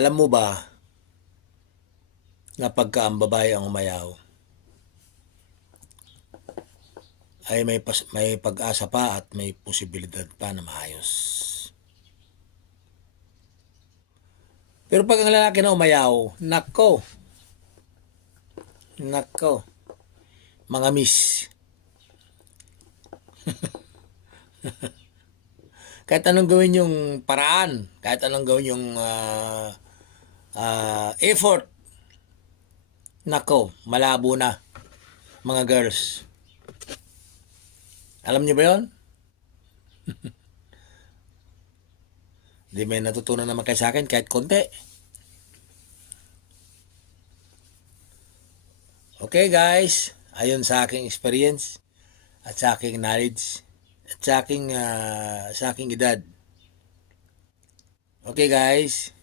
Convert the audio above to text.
Alam mo ba na pagka ang babae ang umayaw, ay may pag-asa pa at may posibilidad pa na maayos. Pero pag ang lalaki na umayaw, nako, mga miss. Kahit anong gawin yung paraan, kahit anong gawin yung effort, nako, malabo na, mga girls. Alam niyo ba yon? Di may natutunan naman kayo sa akin kahit konti. Okay guys, ayon sa aking experience at sa aking knowledge at sa aking edad. Okay guys.